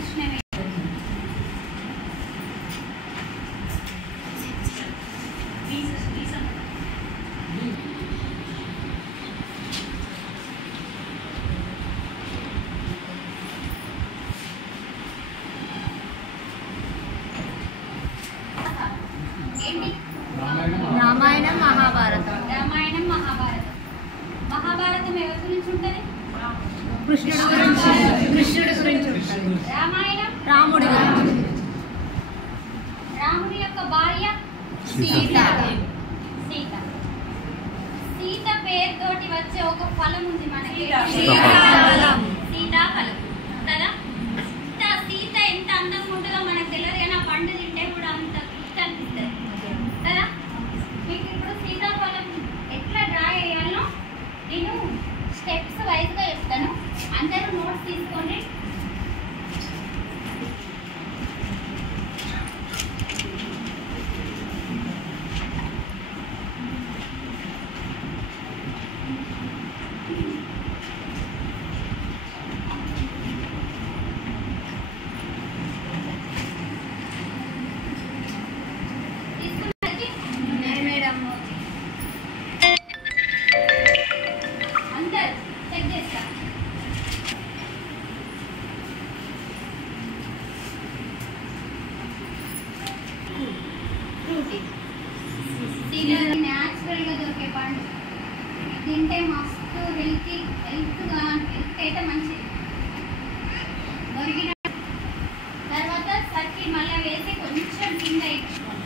కృష్ణవేణి రామాయణం మహాభారతం. రామాయణం మహాభారతం. మహాభారతం ఎవరి గురించి ఉంటుంది? కృష్ణుడు గురించి ఉంటుంది. రామాయణం రాముడి గురించి. రాముడి యొక్క భార్య సీత. సీత. సీత పేరుతోటి వచ్చే ఒక ఫలం ఉంది మనకి, సీతాఫలం. సీతాఫలం కదా. సీత ఎంత అందంగా ఉంటుందో మనకు తెలియదు, కానీ ఆ పండు తింటే కూడా అంత తృప్తి అనిపిస్తుంది కదా. మీకు ఇప్పుడు సీతాఫలం ఎట్లా డ్రా చేయాలో నేను స్టెప్స్ వైజ్గా చెప్తాను, అందరూ నోట్స్ తీసుకోండి. న్యాచురల్ గా దొరికే పండు, తింటే మస్తు హెల్త్ అయితే మంచిది. దొరికిన తర్వాత సర్కిల్ మళ్ళీ వేసి కొంచెం కింద ఇచ్చుకోండి.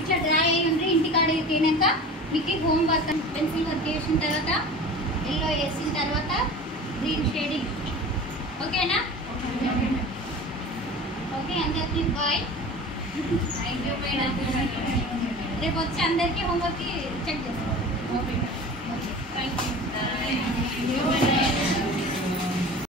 ఇట్లా డ్రై అయ్యి ఉండి ఇంటికాడ తినాక మీకు హోమ్ వర్క్ పెన్సిల్ వర్క్ చేసిన తర్వాత ఎల్లో వేసిన తర్వాత గ్రీన్ షేడింగ్. ఓకేనా? ఓకే, అందరికీ బాయ్. రేపు వచ్చి అందరికీ హోంవర్క్ చెక్ చేస్తాం. Okay, thank you.